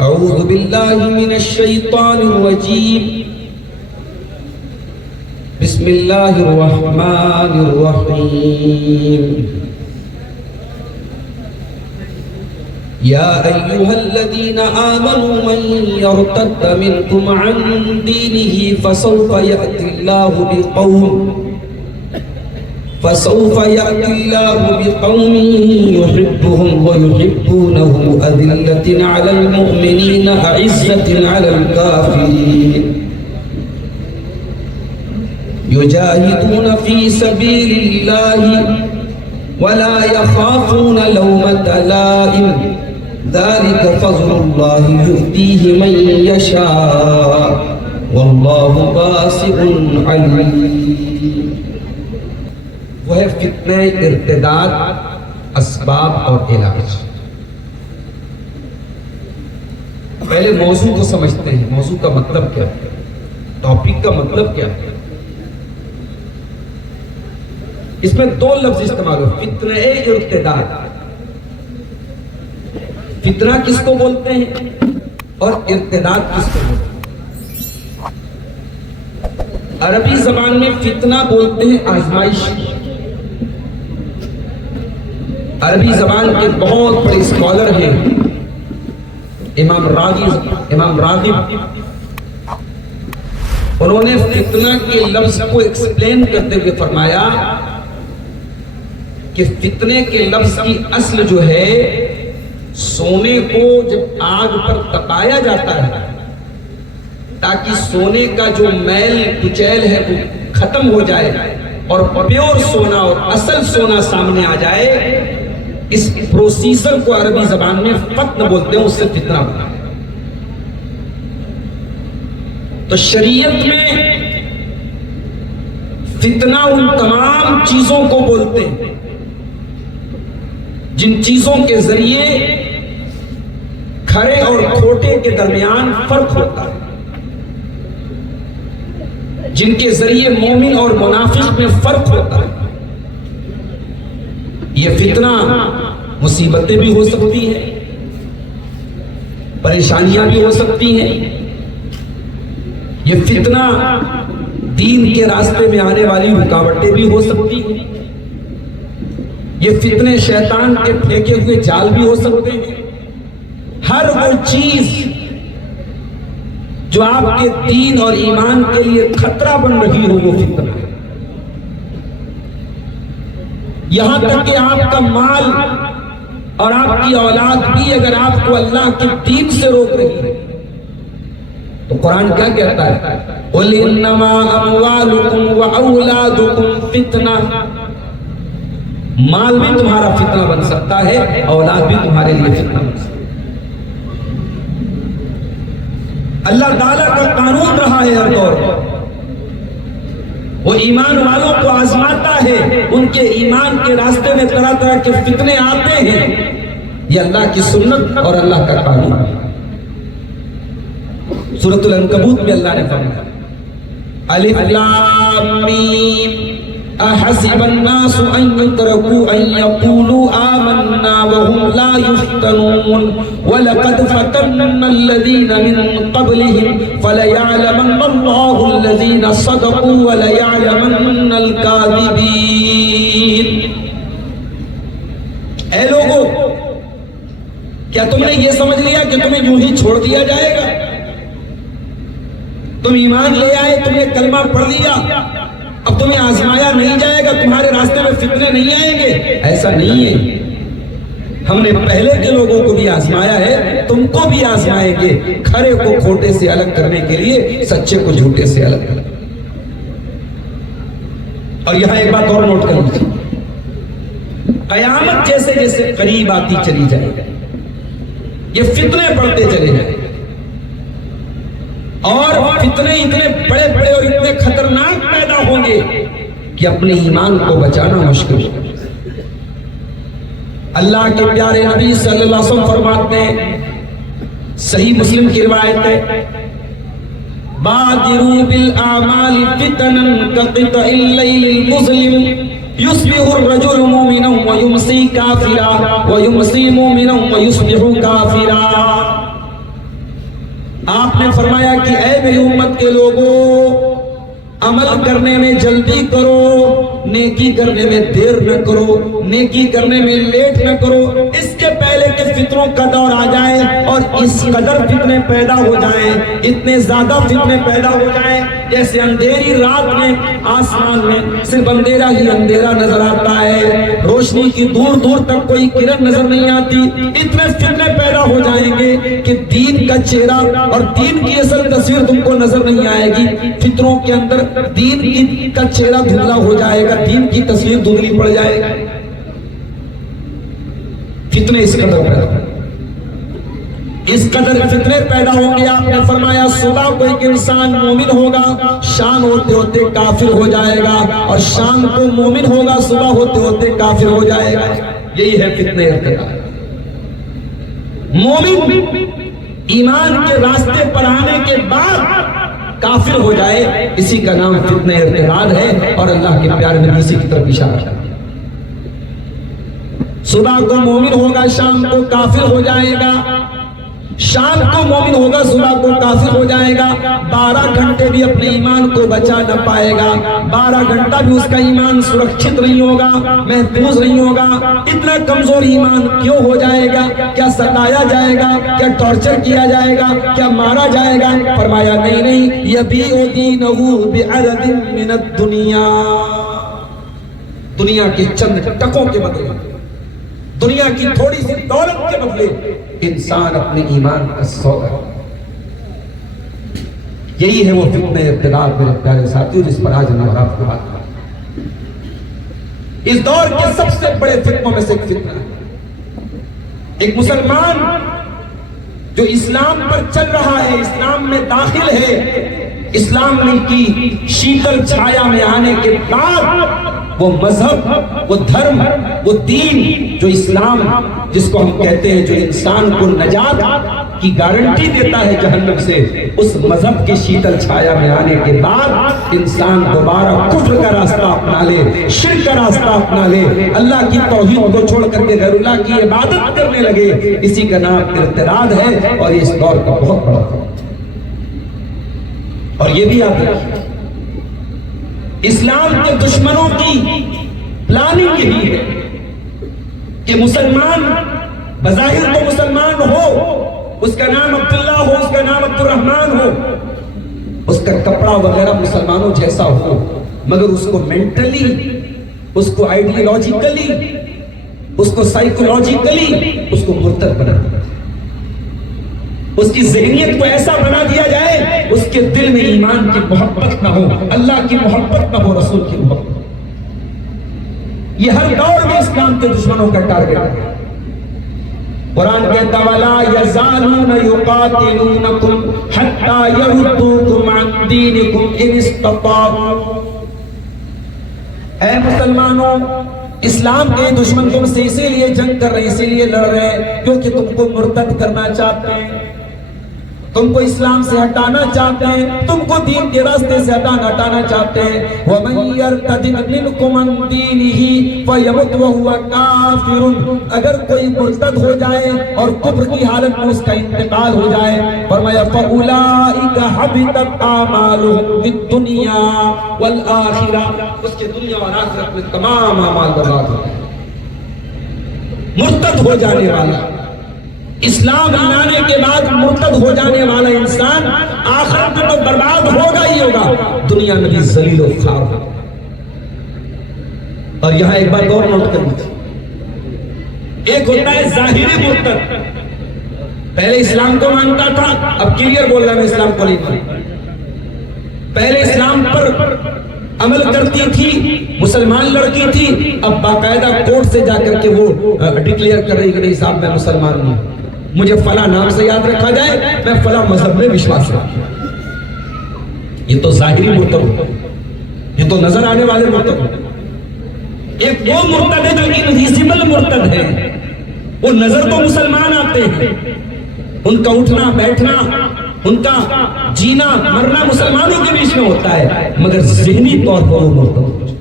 أعوذ بالله من الشيطان الرجيم بسم الله الرحمن الرحيم يا أيها الذين آمنوا من يرتد منكم عن دينه فسوف يأتي الله بقوم يحبهم ويحبونه أذلة على المؤمنين أعزة على الكافرين يجاهدون في سبيل الله ولا يخافون لومة لائم ذلك فضل الله يؤتيه من يشاء والله واسع عليم. وہ ہے فتنہ ارتداد، اسباب اور علاج. پہلے موضوع کو سمجھتے ہیں. موضوع کا مطلب کیا ہے؟ ٹاپک کا مطلب کیا ہے؟ اس میں دو لفظ استعمال ہو، فتنہ ارتداد. فتنہ کس کو بولتے ہیں اور ارتداد کس کو بولتے ہیں؟ عربی زبان میں فتنہ بولتے ہیں آزمائش. عربی زبان کے بہت بڑے اسکالر ہیں امام راغب. انہوں نے فتنہ کے لفظ کو ایکسپلین کرتے ہوئے فرمایا کہ فتنے کے لفظ کی اصل جو ہے، سونے کو جب آگ پر تپایا جاتا ہے تاکہ سونے کا جو میل کچیل ہے وہ ختم ہو جائے اور پیور سونا اور اصل سونا سامنے آ جائے، اس پروسیسر کو عربی زبان میں فتن بولتے ہیں. اس سے فتنہ ہوتا ہے. تو شریعت میں فتنہ ان تمام چیزوں کو بولتے ہیں جن چیزوں کے ذریعے کھرے اور کھوٹے کے درمیان فرق ہوتا ہے، جن کے ذریعے مومن اور منافق میں فرق ہوتا ہے. یہ فتنہ مصیبتیں بھی ہو سکتی ہیں، پریشانیاں بھی ہو سکتی ہیں. یہ فتنہ دین کے راستے میں آنے والی رکاوٹیں بھی ہو سکتی ہیں. یہ فتنے شیطان کے پھینکے ہوئے جال بھی ہو سکتے ہیں. ہر وہ چیز جو آپ کے دین اور ایمان کے لیے خطرہ بن رہی ہو وہ فتنہ ہے. یہاں تک کہ آپ کا مال اور آپ کی اولاد بھی اگر آپ کو اللہ کے دین سے روک رہی ہے تو قرآن کیا کہتا ہے؟ قُلْ إِنَّمَا أَمْوَالُكُمْ وَأَوْلَادُكُمْ فِتْنَةٌ. مال بھی تمہارا فتنہ بن سکتا ہے، اولاد بھی تمہارے لیے فتنہ بن سکتا ہے. اللہ تعالیٰ کا قانون رہا ہے ہر دور. وہ ایمان والوں کو آزماتا ہے، ان کے ایمان کے راستے میں طرح طرح کے فتنے آتے ہیں. یہ اللہ کی سنت اور اللہ کا قانون ہے. سورۃ العنکبوت میں اللہ نے فرمایا الف لام میم احسب الناس ان يتركوا ان يقولوا آمنا وهم لا يفتنون ولقد فتنا الذين من قبلهم فليعلمن الله الذين صدقوا وليعلمن الكاذبين. اے لوگو، کیا تم نے یہ سمجھ لیا کہ تمہیں یوں ہی چھوڑ دیا جائے گا؟ تم ایمان لے آئے، تم نے کلمہ پڑھ لیا، اب تمہیں آزمایا نہیں جائے گا، تمہارے راستے میں فتنے نہیں آئیں گے؟ ایسا نہیں ہے. ہم نے پہلے کے لوگوں کو بھی آزمایا ہے، تم کو بھی آزمائیں گے، کھرے کو کھوٹے سے الگ کرنے کے لیے، سچے کو جھوٹے سے الگ کرنے. اور یہاں ایک بات اور نوٹ کر لیجیے، قیامت جیسے جیسے قریب آتی چلی جائے گی، یہ فتنے بڑھتے چلے جائیں گے، اور فتنے اتنے بڑے بڑے اور اتنے خطرناک پیدا ہوں گے کہ اپنے ایمان کو بچانا مشکل ہے. اللہ کے پیارے نبی صلی اللہ علیہ وسلم فرماتے ہیں، صحیح مسلم کی روایت ہے، بادروا بالاعمال فتنا كقطع الليل المظلم يصبح الرجل مؤمنا ويمسي كافرا ويمسي مؤمنا ويصبح كافرا. آپ نے فرمایا کہ اے میری امت کے لوگوں، عمل کرنے میں جلدی کرو، نیکی کرنے میں دیر نہ کرو، نیکی کرنے میں لیٹ نہ کرو، اس کے پہلے کہ فتنوں کا دور آ جائے اور اس قدر فتنے پیدا ہو جائیں، اتنے زیادہ فتنے پیدا ہو جائیں جیسے اندھیری رات میں آسمان میں صرف اندھیرا ہی اندھیرا نظر آتا ہے، روشنی کی دور دور تک کوئی کرن نظر نہیں آتی، اتنے فتنے پیدا ہو جائیں گے کہ دین کا چہرہ اور دین کی اصل تصویر تم کو نظر نہیں آئے گی۔ فتنوں کے اندر دین کی کا چہرہ دھندلا ہو جائے گا، دین کی تصویر دھندلی پڑ جائے گا۔ فتنے اس قدر پیدا اس قدر فتنے پیدا ہوں گے۔ آپ نے فرمایا صبح کو ایک انسان مومن ہوگا، شام ہوتے ہوتے کافر ہو جائے گا، اور شام کو مومن ہوگا، صبح ہوتے ہوتے کافر ہو جائے گا۔ یہی ہے فتنے ارتکاب۔ مومن ایمان کے راستے پر آنے کے بعد کافر ہو جائے، اسی کا نام فتنہ ارتداد ہے، اور اللہ کے پیارے نبی اسی کی طرف اشارہ ہے۔ صبح کو مومن ہوگا، شام کو کافر ہو جائے گا، شام کو مومن ہوگا، صبح کو کافر ہو جائے گا، 12 گھنٹے بھی اپنے ایمان کو بچا نہ پائے گا، 12 گھنٹہ بھی اس کا ایمان سرکشت نہیں ہوگا، محفوظ نہیں ہوگا۔ اتنا کمزور ایمان کیوں ہو جائے گا؟ کیا ستایا جائے گا؟ کیا ٹارچر کیا جائے گا؟ کیا مارا جائے گا؟ فرمایا نہیں، یبیع دینہ بعرض من الدنیا، دنیا کے چند ٹکوں کے بدلے، دنیا کی تھوڑی سی دولت کے بدلے انسان اپنے ایمان کا سودا۔ یہی ہے وہ فتنہ ارتداد میرے پیارے ساتھیوں، جس پر آج ہم آپ کو بات کریں۔ اس دور کے سب سے بڑے فتنوں میں سے ایک فتنہ ہے، ایک مسلمان جو اسلام پر چل رہا ہے، اسلام میں داخل ہے، اسلام کی شیتل چھایا میں آنے کے بعد وہ مذہب، وہ دھرم، وہ دین جو اسلام جس کو ہم کہتے ہیں جو انسان کو نجات کی گارنٹی دیتا ہے جہنم سے، اس مذہب کی شیتل چھایا میں آنے کے بعد انسان دوبارہ کفر کا راستہ اپنا لے، شرک کا راستہ اپنا لے، اللہ کی توحید کو چھوڑ کر کے غیر اللہ کی عبادت کرنے لگے، اسی کا نام ارتداد ہے، اور یہ اس دور کا بہت بڑا ہے۔ اور یہ بھی آپ دیکھیں، اسلام کے دشمنوں کی پلاننگ یہی ہے کہ مسلمان بظاہر تو مسلمان ہو، اس کا نام عبداللہ ہو، اس کا نام عبد الرحمن ہو، اس کا کپڑا وغیرہ مسلمانوں جیسا ہو، مگر اس کو مینٹلی، اس کو آئیڈیالوجیکلی، اس کو سائیکولوجیکلی اس کو مرتد بنا دیا، اس کی ذہنیت کو ایسا بنا دیا جائے اس کے دل میں ایمان کی محبت نہ ہو، اللہ کی محبت نہ ہو، رسول کی محبت۔ یہ ہر دور میں اسلام کے دشمنوں کا ٹارگٹ ہے۔ قرآن کہتا وَلَا يَزَالُونَ يُقَاتِلُونَكُمْ حَتَّى يَرُدُّوكُمْ عَنْ دِينِكُمْ إِنِ اسْتَطَاعُوا۔ اے مسلمانوں، اسلام کے دشمن تم سے اسی لیے جنگ کر رہے، اسی لیے لڑ رہے کیونکہ تم کو مرتد کرنا چاہتے ہیں، تم کو اسلام سے ہٹانا چاہتے ہیں، تم کو دین کے راستے سے ہٹانا چاہتے ہیں۔ وَمَن يَرْتَدِدْ مِنْكُمْ عَنْ دِينِهِ فَيَمُتْ وَهُوَ كَافِرٌ، اگر کوئی مرتد ہو جائے اور کفر کی حالت میں اس کا انتقال ہو جائے، فرمایا فَأُولَئِكَ حَبِطَتْ أَعْمَالُهُمْ فِي الدُّنْيَا وَالْآخِرَةِ، اس کے دنیا اور آخرت میں تمام اعمال برباد ہو گئے۔ مرتد ہو جانے والا، اسلام لانے کے بعد مرتد ہو جانے والا انسان آخرت میں تو برباد ہوگا ہی ہوگا، دنیا میں بھی ذلیل و خوار ہوگا۔ اور یہاں ایک بات اور نوٹ کر لیجیے، ایک ہوتا ہے ظاہری مرتد، پہلے اسلام کو مانتا تھا، اب کلیئر بول رہا میں اسلام کو نہیں مانتا، پہلے اسلام پر عمل کرتی تھی، مسلمان لڑکی تھی، اب باقاعدہ کورٹ سے جا کر کے وہ ڈکلیئر کر رہی کہ نہیں صاحب میں مسلمان نہیں، مجھے فلاں نام سے یاد رکھا جائے، میں فلاں مذہب میں وشواس رکھتا ہوں۔ یہ تو ظاہری مرتد ہوتا ہے، یہ تو نظر آنے والے مرتد ہوتے ہیں۔ ایک وہ مرتد ہے جو انویزیبل مرتد ہے، وہ نظر تو مسلمان آتے ہیں، ان کا اٹھنا بیٹھنا، ان کا جینا مرنا مسلمانوں کے بیچ میں ہوتا ہے، مگر ذہنی طور پر وہ مرتد ہوتا ہے۔